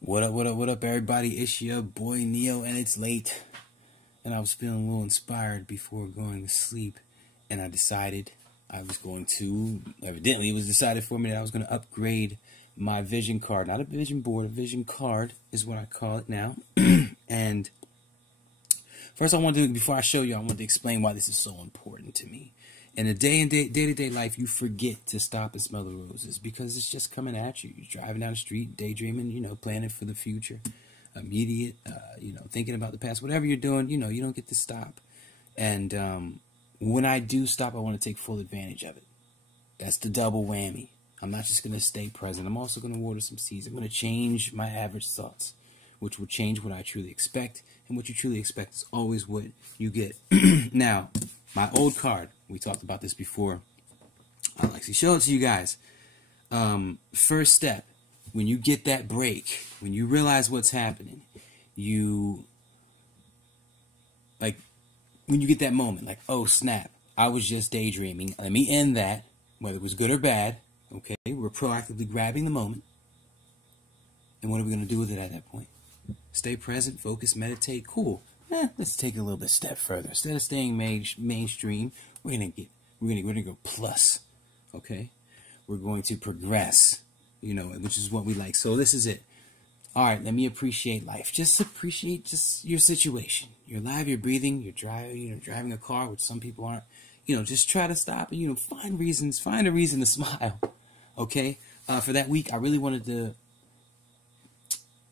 What up, what up, what up, everybody? It's your boy Neo, and it's late. And I was feeling a little inspired before going to sleep. And I decided I was going to, evidently it was decided for me that I was going to upgrade my vision card. Not a vision board, a vision card is what I call it now. And first I want to do, before I show you, I want to explain why this is so important to me. In a day-to-day life, you forget to stop and smell the roses because it's just coming at you. You're driving down the street, daydreaming, planning for the future, immediate, thinking about the past. Whatever you're doing, you don't get to stop. And when I do stop, I want to take full advantage of it. That's the double whammy. I'm not just going to stay present. I'm also going to water some seeds. I'm going to change my average thoughts, which will change what I truly expect. And what you truly expect is always what you get. Now, my old card, we talked about this before. I'll actually show it to you guys. First step, when you get that break, when you realize what's happening, when you get that moment, like, oh snap, I was just daydreaming. Let me end that, whether it was good or bad. Okay, we're proactively grabbing the moment. And what are we going to do with it at that point? Stay present, focus, meditate. Cool. Let's take it a little bit step further. Instead of staying mainstream, we're gonna go plus. Okay, we're going to progress. Which is what we like. So this is it. All right, let me appreciate life. Just appreciate your situation. You're alive. You're breathing. You're driving a car, which some people aren't. Just try to stop and find a reason to smile. Okay. For that week, I really wanted to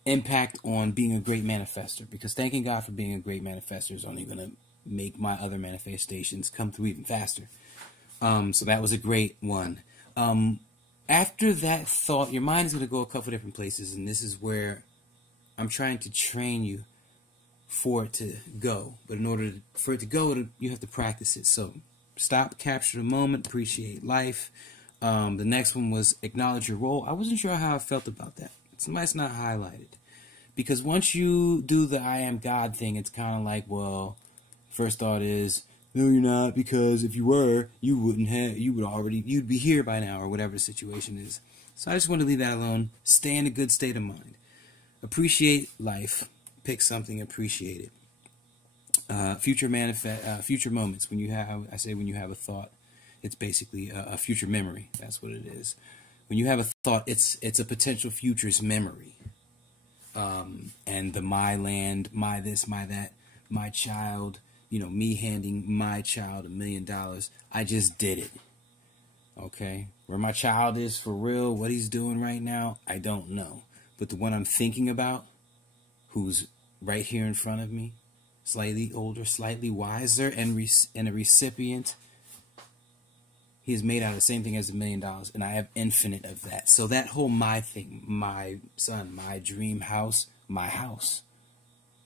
impact on being a great manifester, because thanking God for being a great manifester is only going to make my other manifestations come through even faster. So that was a great one. After that thought, your mind is going to go a couple different places, and this is where I'm trying to train you for it to go. But in order for it to go, you have to practice it. So stop, capture the moment, appreciate life. The next one was acknowledge your role. I wasn't sure how I felt about that. Somebody's not highlighted, because once you do the I am God thing, it's kind of like, well, first thought is, no, you're not, because if you were, you'd be here by now, or whatever the situation is. So I just want to leave that alone. Stay in a good state of mind. Appreciate life. Pick something, appreciate it. Future moments. When you have a thought, it's basically a future memory. That's what it is. When you have a thought, it's a potential future's memory. And the my land, my this, my that, my child, me handing my child $1 million. I just did it. Okay? Where my child is for real, what he's doing right now, I don't know. But the one I'm thinking about, who's right here in front of me, slightly older, slightly wiser, and a recipient, he is made out of the same thing as $1 million, and I have infinite of that. So that whole my thing, my son, my dream house, my house.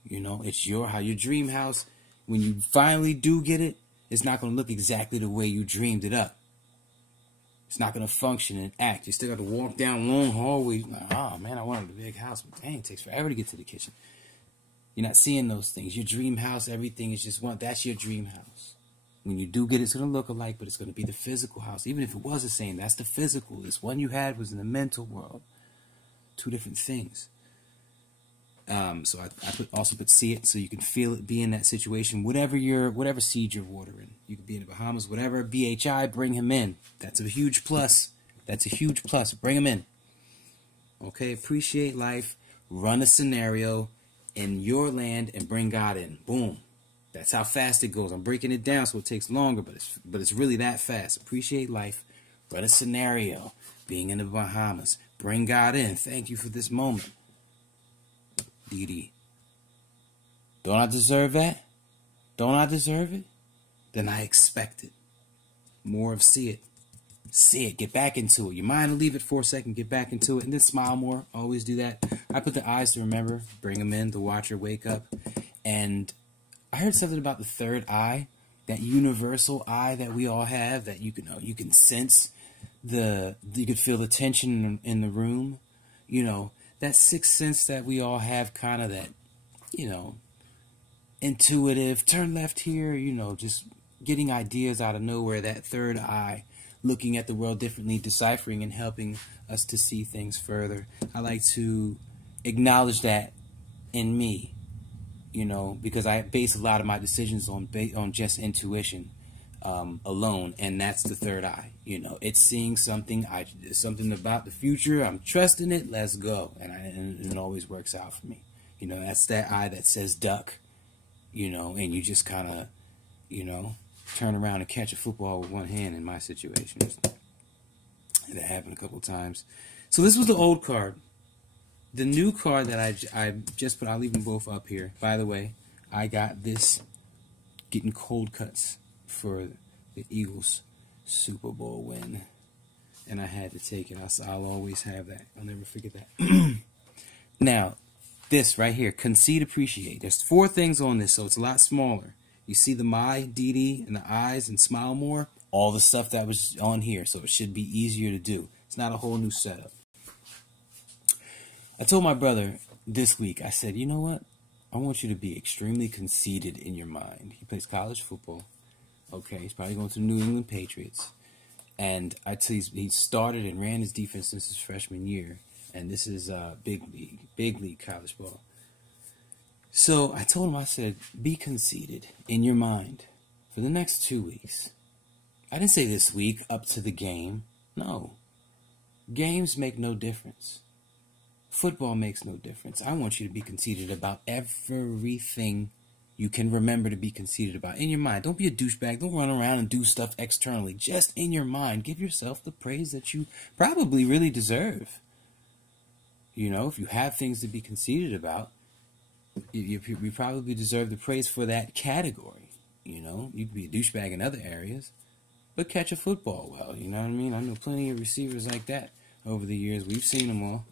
It's your house, your dream house. When you finally do get it, it's not going to look exactly the way you dreamed it up. It's not going to function and act. You still got to walk down long hallways. Like, oh man, I wanted a big house, but dang, it takes forever to get to the kitchen. You're not seeing those things. Your dream house, everything is just one. That's your dream house. When you do get it, it's going to look alike, but it's going to be the physical house. Even if it was the same, that's the physical. This one you had was in the mental world. Two different things. So I also put see it, so you can feel it, be in that situation. Whatever seed you're watering. You could be in the Bahamas, whatever. BHI, bring him in. That's a huge plus. That's a huge plus. Bring him in. Okay, appreciate life. Run a scenario in your land and bring God in. Boom. That's how fast it goes. I'm breaking it down so it takes longer, but it's really that fast. Appreciate life. Run a scenario. Being in the Bahamas. Bring God in. Thank you for this moment. Dee. Don't I deserve that? Don't I deserve it? Then I expect it. More of see it. See it. Get back into it. Your mind will leave it for a second. Get back into it. And then smile more. Always do that. I put the eyes to remember. Bring them in. The watcher. Wake up. And I heard something about the third eye. That universal eye that we all have. That you can sense. You could feel the tension in the room. That sixth sense that we all have, kind of that, intuitive, turn left here, just getting ideas out of nowhere, that third eye, looking at the world differently, deciphering and helping us to see things further. I like to acknowledge that in me, because I base a lot of my decisions on just intuition alone, and that's the third eye. It's seeing something. Something about the future. I'm trusting it. Let's go, and it always works out for me. That's that eye that says duck. And you just kind of, turn around and catch a football with one hand. In my situation, that happened a couple times. So this was the old card. The new card that I just put, I'll leave them both up here. By the way, I got this getting cold cuts for the Eagles Super Bowl win, and I had to take it. I'll always have that. I'll never forget that. Now, this right here, concede, appreciate. There's 4 things on this, so it's a lot smaller. You see the my, DD, and the eyes, and smile more? All the stuff that was on here, so it should be easier to do. It's not a whole new setup. I told my brother this week, I said, you know what? I want you to be extremely conceited in your mind. He plays college football. Okay, he's probably going to the New England Patriots. And I tell you, he started and ran his defense since his freshman year. And this is big league college ball. So I told him, I said, be conceited in your mind for the next 2 weeks. I didn't say this week up to the game. No. Games make no difference. Football makes no difference. I want you to be conceited about everything you can remember to be conceited about in your mind. Don't be a douchebag. Don't run around and do stuff externally. Just in your mind, give yourself the praise that you probably really deserve. If you have things to be conceited about, you probably deserve the praise for that category. You could be a douchebag in other areas, but catch a football well. You know what I mean? I know plenty of receivers like that over the years. We've seen them all.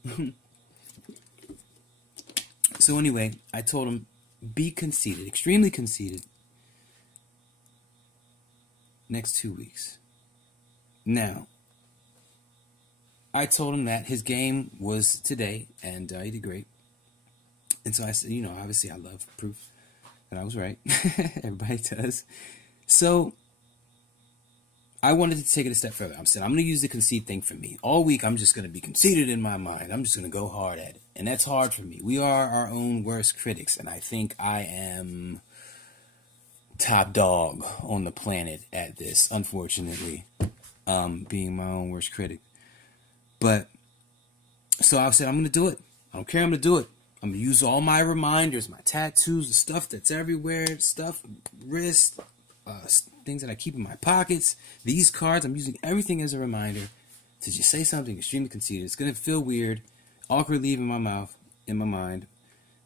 So anyway, I told him, be conceited, extremely conceited, next 2 weeks. Now, I told him that his game was today, and he did great. And so I said, obviously I love proof that I was right. Everybody does. So I wanted to take it a step further. I said, I'm going to use the conceit thing for me. All week, I'm just going to be conceited in my mind. I'm just going to go hard at it. And that's hard for me. We are our own worst critics. And I think I am top dog on the planet at this, unfortunately, being my own worst critic. But, so I said, I'm going to do it. I don't care, I'm going to do it. I'm going to use all my reminders, my tattoos, the stuff that's everywhere, stuff, wrist, things that I keep in my pockets, these cards. I'm using everything as a reminder to just say something extremely conceited. It's going to feel weird, awkward leave in my mouth, in my mind,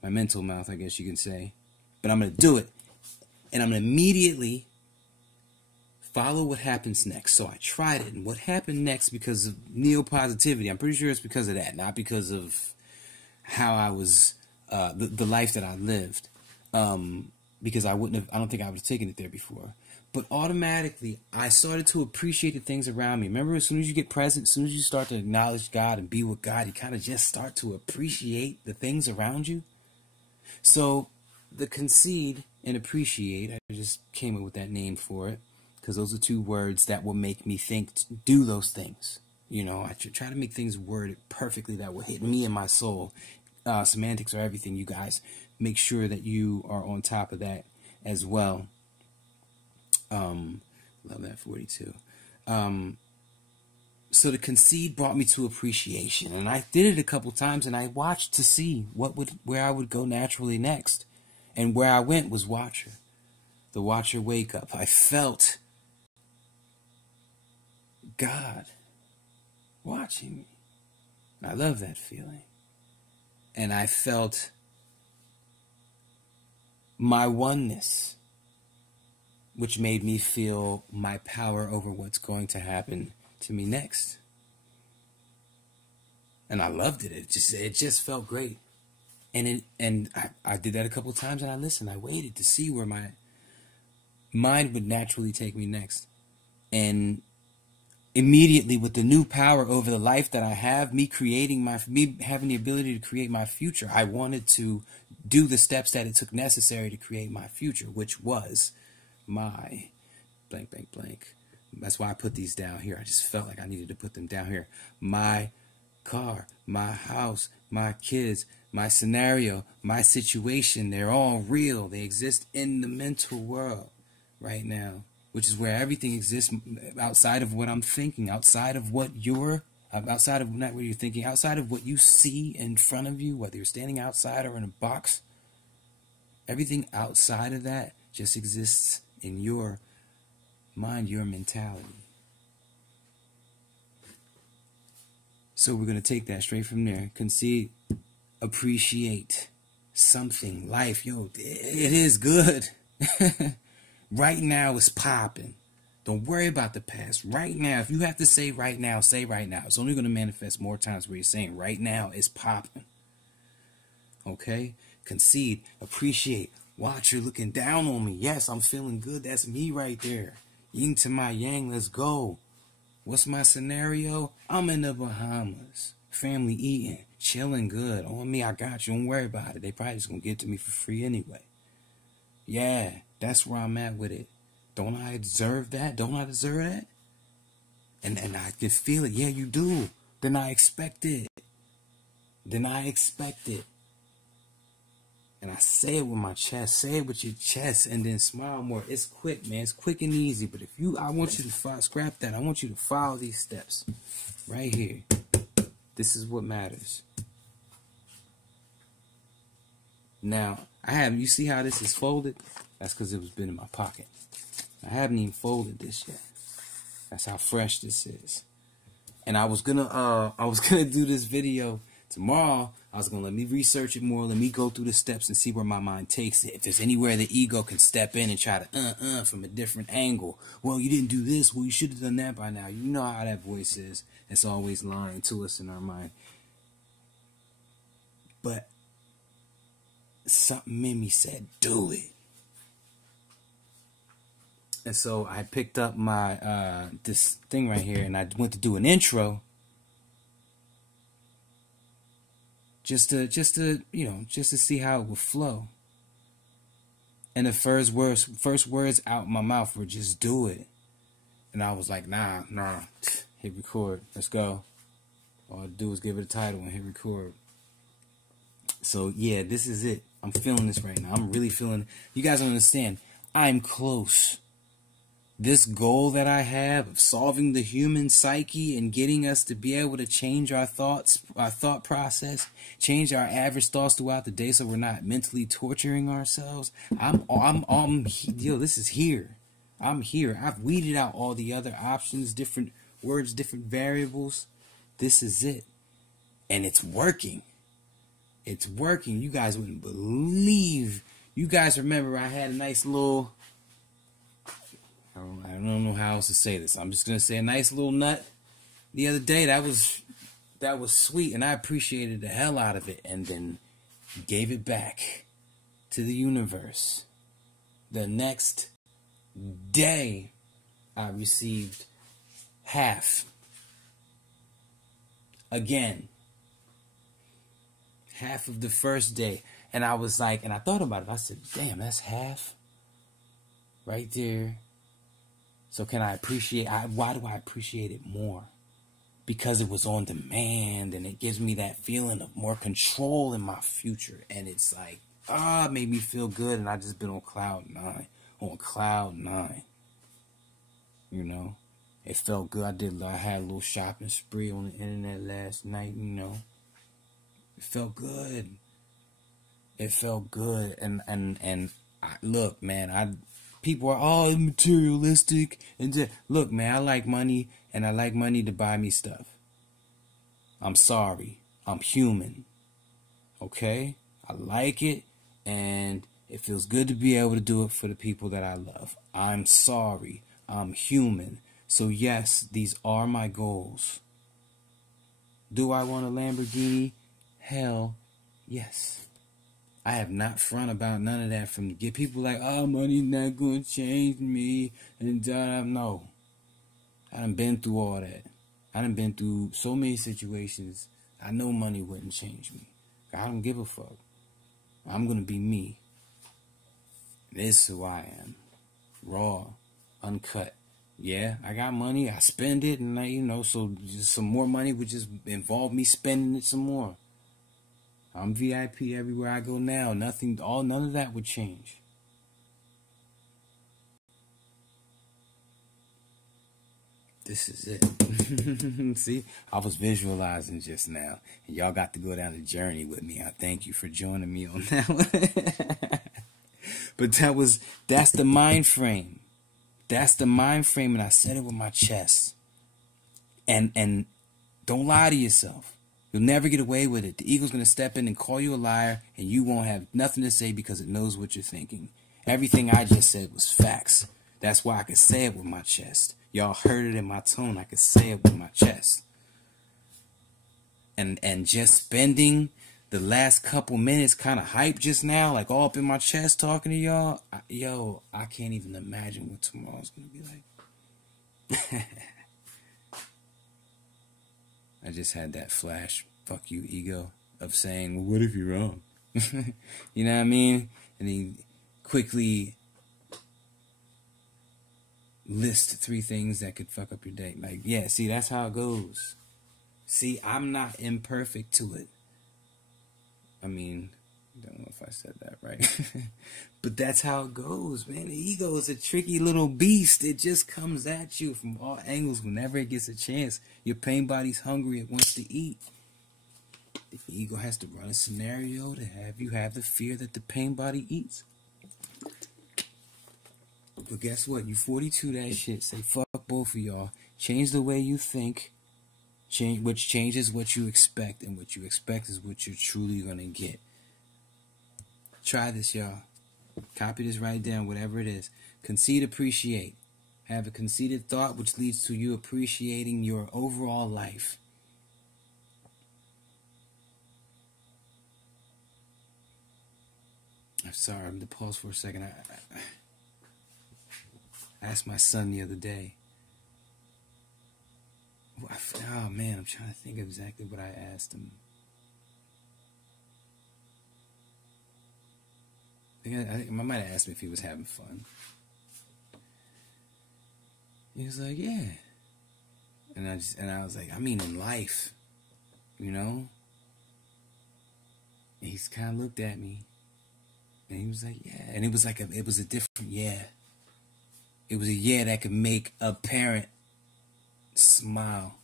my mental mouth, I guess you can say. But I'm going to do it. And I'm going to immediately follow what happens next. So I tried it. And what happened next, because of neo-positivity, I'm pretty sure it's because of that, not because of how I was, the life that I lived. Because I don't think I would have taken it there before. But automatically, I started to appreciate the things around me. Remember, as soon as you get present, as soon as you start to acknowledge God and be with God, you kind of just start to appreciate the things around you. So the concede and appreciate, I just came up with that name for it, because those are 2 words that will make me think, do those things. I try to make things worded perfectly that will hit me in my soul. Semantics are everything, you guys. Make sure that you are on top of that as well. Love that 42. So the concede brought me to appreciation, and I did it a couple times, and I watched to see where I would go naturally next, and where I went was watcher, the watcher wake up. I felt God watching me. I love that feeling, and I felt my oneness, which made me feel my power over what's going to happen to me next. And I loved it. It just felt great. And I did that a couple times, and I listened. I waited to see where my mind would naturally take me next. And immediately, with the new power over the life that I have, me having the ability to create my future, I wanted to do the steps that it took necessary to create my future, which was my blank, blank, blank. That's why I put these down here. I just felt like I needed to put them down here. My car, my house, my kids, my scenario, my situation, they're all real. They exist in the mental world right now, which is where everything exists outside of what I'm thinking, outside of what you're, outside of not what you're thinking, outside of what you see in front of you, whether you're standing outside or in a box. Everything outside of that just exists in your mind, your mentality. So we're going to take that straight from there. Concede, appreciate something, life. Yo, it is good. Right now it's popping. Don't worry about the past. Right now, if you have to say right now, say right now. It's only going to manifest more times where you're saying right now is popping. Okay? Concede, appreciate. Watch, you're looking down on me. Yes, I'm feeling good. That's me right there. Yin to my yang, let's go. What's my scenario? I'm in the Bahamas. Family eating, chilling good. On me, I got you. Don't worry about it. They probably just going to give it to me for free anyway. Yeah, that's where I'm at with it. Don't I deserve that? Don't I deserve that? And I can feel it. Yeah, you do. Then I expect it. Then I expect it. And I say it with my chest. Say it with your chest and then smile more. It's quick, man. It's quick and easy. But I want you to scrap that. I want you to follow these steps right here. This is what matters. Now, you see how this is folded? That's because it was been in my pocket. I haven't even folded this yet. That's how fresh this is. And I was gonna do this video tomorrow. I was gonna let me research it more, let me go through the steps and see where my mind takes it. If there's anywhere the ego can step in and try to from a different angle. Well, you didn't do this. Well, you should have done that by now. You know how that voice is. It's always lying to us in our mind. But something in me said, do it. And so I picked up my this thing right here, and I went to do an intro, just to see how it would flow. And the first words out my mouth were just do it. And I was like, nah, hit record, let's go. All I do is give it a title and hit record. So yeah, this is it. I'm feeling this right now. I'm really feeling. You guys don't understand. I'm close. This goal that I have of solving the human psyche and getting us to be able to change our thoughts, our thought process, change our average thoughts throughout the day so we're not mentally torturing ourselves. Yo, this is here. I'm here. I've weeded out all the other options, different words, different variables. This is it. And it's working. It's working. You guys wouldn't believe. You guys remember I had a nice little, I don't know how else to say this. I'm just going to say a nice little nut the other day. That was sweet, and I appreciated the hell out of it, and then gave it back to the universe. The next day, I received half. Again. Half of the first day. And I was like, and I thought about it. I said, damn, that's half right there. So can I appreciate, why do I appreciate it more? Because it was on demand, and it gives me that feeling of more control in my future. And it's like, it made me feel good, and I just been on cloud nine. You know? It felt good. I had a little shopping spree on the internet last night, you know. It felt good. It felt good. And look, man, people are all materialistic. And look, man, I like money, and I like money to buy me stuff. I'm sorry. I'm human. Okay? I like it, and it feels good to be able to do it for the people that I love. I'm sorry. I'm human. So yes, these are my goals. Do I want a Lamborghini? Hell, yes. I have not front about none of that. From get people like, oh, money's not going to change me. And no. I done been through all that. I done been through so many situations. I know money wouldn't change me. I don't give a fuck. I'm going to be me. This is who I am. Raw. Uncut. Yeah, I got money. I spend it. And, so just some more money would just involve me spending it some more. I'm VIP everywhere I go now. None of that would change. This is it. See, I was visualizing just now, and y'all got to go down the journey with me. I thank you for joining me on that one. But that's the mind frame. That's the mind frame, and I said it with my chest. And don't lie to yourself. You'll never get away with it. The ego's going to step in and call you a liar, and you won't have nothing to say because it knows what you're thinking. Everything I just said was facts. That's why I could say it with my chest. Y'all heard it in my tone. I could say it with my chest. And just spending the last couple minutes kind of hype just now, like all up in my chest talking to y'all. I can't even imagine what tomorrow's going to be like. I just had that flash, fuck you, ego, of saying, well, what if you're wrong? You know what I mean? And he quickly list 3 things that could fuck up your day. Like, yeah, see, that's how it goes. See, I'm not imperfect to it. I mean, I don't know if I said that right. But that's how it goes, man. The ego is a tricky little beast. It just comes at you from all angles whenever it gets a chance. Your pain body's hungry. It wants to eat. The ego has to run a scenario to have you have the fear that the pain body eats. But guess what? You 42 that shit. Say fuck both of y'all. Change the way you think. Which changes what you expect. And what you expect is what you're truly going to get. Try this, y'all. Copy this, write it down, whatever it is. Concede, appreciate. Have a conceited thought which leads to you appreciating your overall life. I'm sorry, I'm going to pause for a second. I asked my son the other day. Oh, man, I'm trying to think of exactly what I asked him. I might have asked him if he was having fun. He was like, yeah. And I was like, I mean in life, you know? And he's kind of looked at me. And he was like, yeah. And it was like it was a different yeah. It was a yeah that could make a parent smile.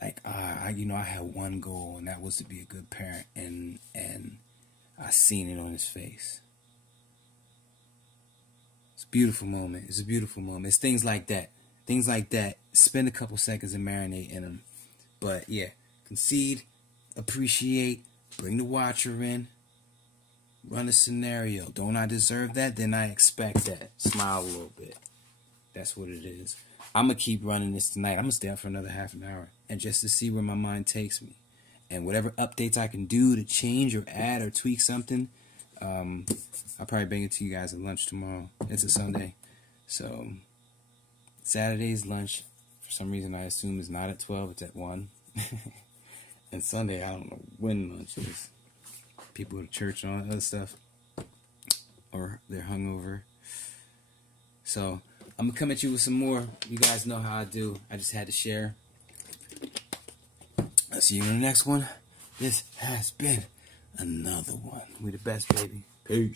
Like, I had one goal, and that was to be a good parent, and I seen it on his face. It's a beautiful moment. It's a beautiful moment. It's things like that. Things like that. Spend a couple seconds and marinate in them. But yeah, concede, appreciate, bring the watcher in, run a scenario. Don't I deserve that? Then I expect that. Smile a little bit. That's what it is. I'm going to keep running this tonight. I'm going to stay up for another half an hour. And just to see where my mind takes me. And whatever updates I can do to change or add or tweak something, I'll probably bring it to you guys at lunch tomorrow. It's a Sunday. So, Saturday's lunch, for some reason I assume is not at 12, it's at 1. And Sunday, I don't know when lunch is. People go to church and all that other stuff. Or they're hungover. So, I'm going to come at you with some more. You guys know how I do. I just had to share. I'll see you in the next one. This has been another one. We the best, baby. Peace.